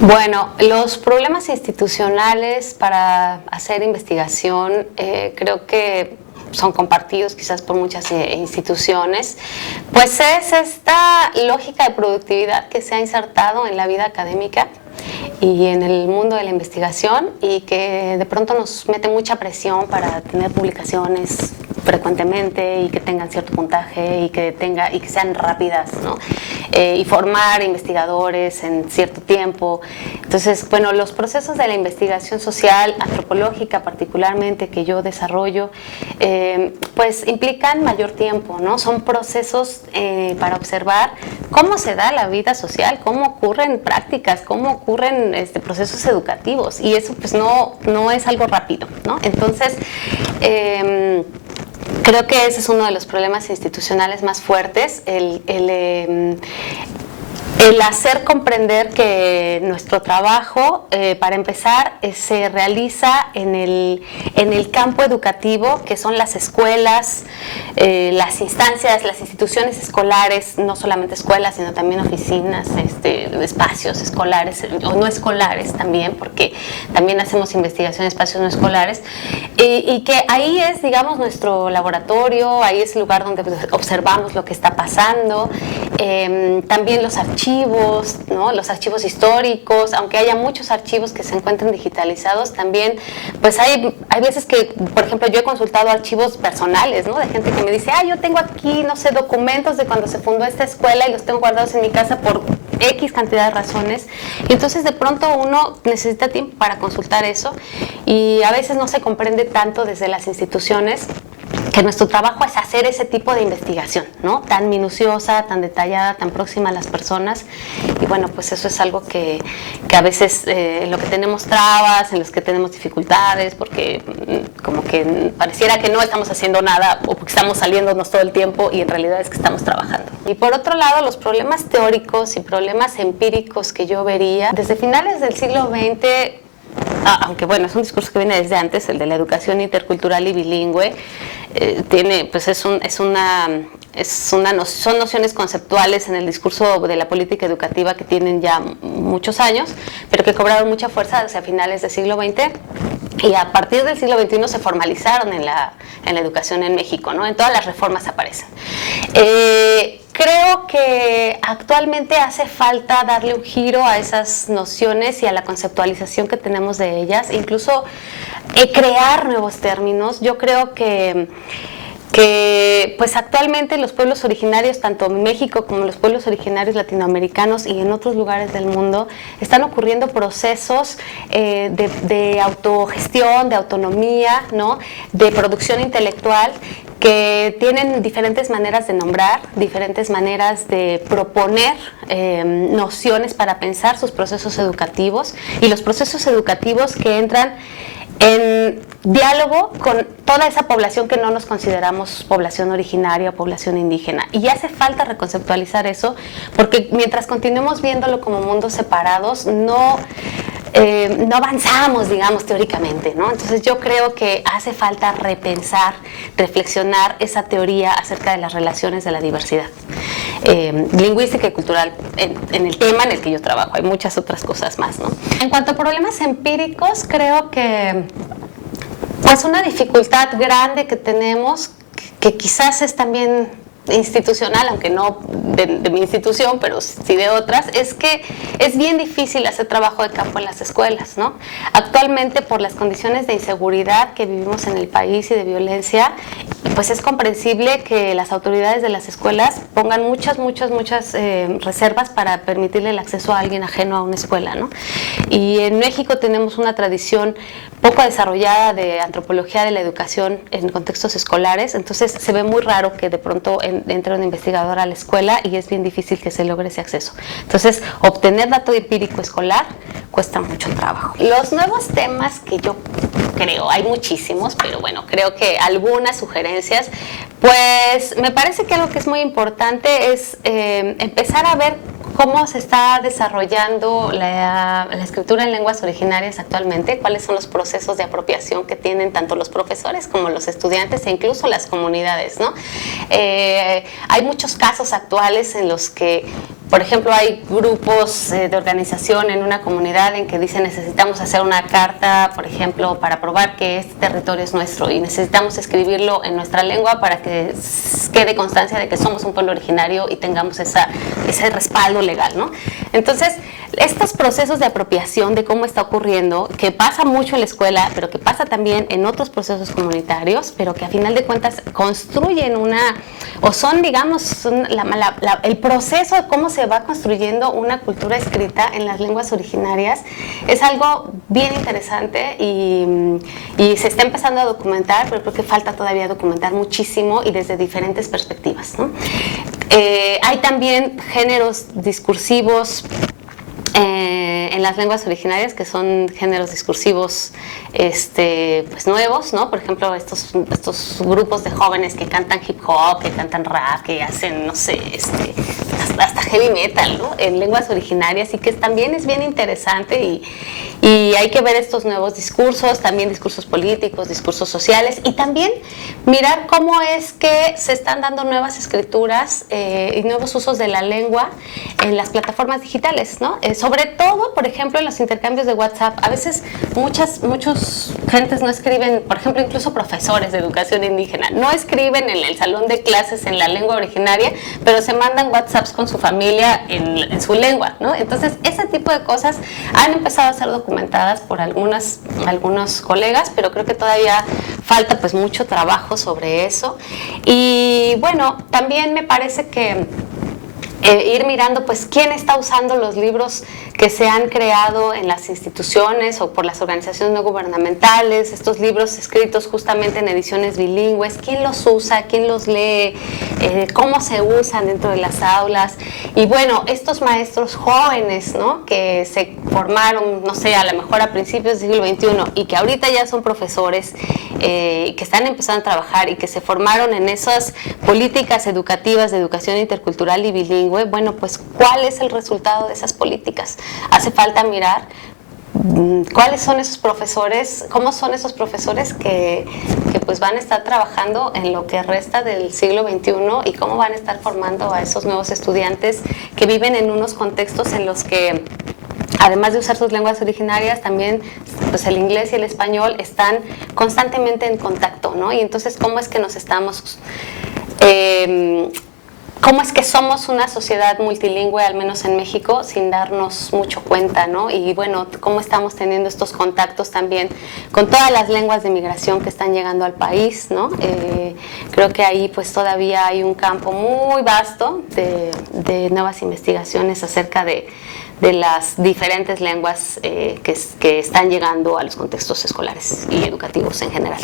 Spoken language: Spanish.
Bueno, los problemas institucionales para hacer investigación creo que son compartidos quizás por muchas instituciones, pues es esta lógica de productividad que se ha insertado en la vida académica y en el mundo de la investigación y que de pronto nos mete mucha presión para tener publicaciones frecuentemente y que tengan cierto puntaje y que sean rápidas, ¿no? Y formar investigadores en cierto tiempo. Entonces, bueno, los procesos de la investigación social, antropológica particularmente, que yo desarrollo, pues implican mayor tiempo, ¿no? Son procesos para observar cómo se da la vida social, cómo ocurren prácticas, cómo ocurren procesos educativos, y eso pues no es algo rápido, ¿no? Entonces, creo que ese es uno de los problemas institucionales más fuertes, el hacer comprender que nuestro trabajo, para empezar, se realiza en el campo educativo, que son las escuelas, las instancias, las instituciones escolares, no solamente escuelas, sino también oficinas, espacios escolares o no escolares también, porque también hacemos investigación en espacios no escolares, y que ahí es, digamos, nuestro laboratorio, ahí es el lugar donde observamos lo que está pasando, también los archivos, ¿no? Los archivos históricos, aunque haya muchos archivos que se encuentren digitalizados, también pues hay veces que, por ejemplo, yo he consultado archivos personales, ¿no? De gente que me dice, yo tengo aquí, no sé, documentos de cuando se fundó esta escuela y los tengo guardados en mi casa por X cantidad de razones, y entonces de pronto uno necesita tiempo para consultar eso, y a veces no se comprende tanto desde las instituciones que nuestro trabajo es hacer ese tipo de investigación, ¿no? Tan minuciosa, tan detallada, tan próxima a las personas. Y bueno, pues eso es algo que a veces en lo que tenemos trabas, en los que tenemos dificultades, porque como que pareciera que no estamos haciendo nada o porque estamos saliéndonos todo el tiempo, y en realidad es que estamos trabajando. Y por otro lado, los problemas teóricos y problemas empíricos que yo vería desde finales del siglo XX, aunque bueno, es un discurso que viene desde antes, el de la educación intercultural y bilingüe, son nociones conceptuales en el discurso de la política educativa que tienen ya muchos años, pero que cobraron mucha fuerza hacia finales del siglo XX, y a partir del siglo XXI se formalizaron en la educación en México, ¿no? En todas las reformas aparecen. Creo que actualmente hace falta darle un giro a esas nociones y a la conceptualización que tenemos de ellas, incluso crear nuevos términos. Yo creo que pues actualmente los pueblos originarios, tanto en México como los pueblos originarios latinoamericanos y en otros lugares del mundo, están ocurriendo procesos de autogestión, de autonomía, ¿no? De producción intelectual, que tienen diferentes maneras de nombrar, diferentes maneras de proponer nociones para pensar sus procesos educativos, y los procesos educativos que entran en diálogo con toda esa población que no nos consideramos población originaria o población indígena. Y hace falta reconceptualizar eso, porque mientras continuemos viéndolo como mundos separados, no avanzamos, digamos, teóricamente, ¿no? Entonces yo creo que hace falta repensar, reflexionar esa teoría acerca de las relaciones de la diversidad lingüística y cultural en el tema en el que yo trabajo. Hay muchas otras cosas más, ¿no? En cuanto a problemas empíricos, creo que pues una dificultad grande que tenemos, que quizás es también institucional, aunque no de mi institución, pero sí de otras, es que es bien difícil hacer trabajo de campo en las escuelas, ¿no? Actualmente, por las condiciones de inseguridad que vivimos en el país y de violencia, pues es comprensible que las autoridades de las escuelas pongan muchas reservas para permitirle el acceso a alguien ajeno a una escuela, ¿no? Y en México tenemos una tradición poco desarrollada de antropología de la educación en contextos escolares, entonces se ve muy raro que de pronto entre un investigador a la escuela, y es bien difícil que se logre ese acceso. Entonces, obtener dato empírico escolar cuesta mucho trabajo. Los nuevos temas que yo creo, hay muchísimos, pero bueno, creo que algunas sugerencias, pues me parece que algo que es muy importante es empezar a ver cómo se está desarrollando la escritura en lenguas originarias actualmente, cuáles son los procesos de apropiación que tienen tanto los profesores como los estudiantes e incluso las comunidades, ¿no? Hay muchos casos actuales en los que Por ejemplo, hay grupos de organización en una comunidad en que dicen necesitamos hacer una carta, por ejemplo, para probar que este territorio es nuestro y necesitamos escribirlo en nuestra lengua para que quede constancia de que somos un pueblo originario y tengamos ese respaldo legal, ¿no? Entonces, estos procesos de apropiación de cómo está ocurriendo, que pasa mucho en la escuela, pero que pasa también en otros procesos comunitarios, pero que a final de cuentas construyen o son, digamos, el proceso de cómo se va construyendo una cultura escrita en las lenguas originarias, es algo bien interesante y se está empezando a documentar, pero creo que falta todavía documentar muchísimo y desde diferentes perspectivas, ¿no? Hay también géneros discursivos en las lenguas originarias que son géneros discursivos pues nuevos, ¿no? Por ejemplo, estos grupos de jóvenes que cantan hip hop, que cantan rap, que hacen, no sé, hasta heavy metal, ¿no? En lenguas originarias, y que también es bien interesante y hay que ver estos nuevos discursos, también discursos políticos, discursos sociales, y también mirar cómo es que se están dando nuevas escrituras y nuevos usos de la lengua en las plataformas digitales, ¿no? Sobre todo, por ejemplo, en los intercambios de WhatsApp. A veces muchos gentes no escriben, por ejemplo, incluso profesores de educación indígena, no escriben en el salón de clases en la lengua originaria, pero se mandan WhatsApps con su familia en su lengua, ¿no? Entonces, ese tipo de cosas han empezado a ser documentadas por algunos colegas, pero creo que todavía falta pues mucho trabajo sobre eso. Y bueno, también me parece que ir mirando pues quién está usando los libros que se han creado en las instituciones o por las organizaciones no gubernamentales, estos libros escritos justamente en ediciones bilingües, quién los usa, quién los lee, cómo se usan dentro de las aulas. Y bueno, estos maestros jóvenes, ¿no?, que se formaron, no sé, a lo mejor a principios del siglo XXI y que ahorita ya son profesores, que están empezando a trabajar y que se formaron en esas políticas educativas de educación intercultural y bilingüe. Bueno, pues ¿cuál es el resultado de esas políticas? Hace falta mirar cuáles son esos profesores, cómo son esos profesores que pues van a estar trabajando en lo que resta del siglo XXI y cómo van a estar formando a esos nuevos estudiantes que viven en unos contextos en los que, además de usar sus lenguas originarias, también pues el inglés y el español están constantemente en contacto, ¿no? Y entonces, ¿cómo es que nos estamos... ¿Cómo es que somos una sociedad multilingüe, al menos en México, sin darnos mucho cuenta, ¿no? Y bueno, cómo estamos teniendo estos contactos también con todas las lenguas de migración que están llegando al país, ¿no? Creo que ahí pues todavía hay un campo muy vasto de nuevas investigaciones acerca de las diferentes lenguas que están llegando a los contextos escolares y educativos en general.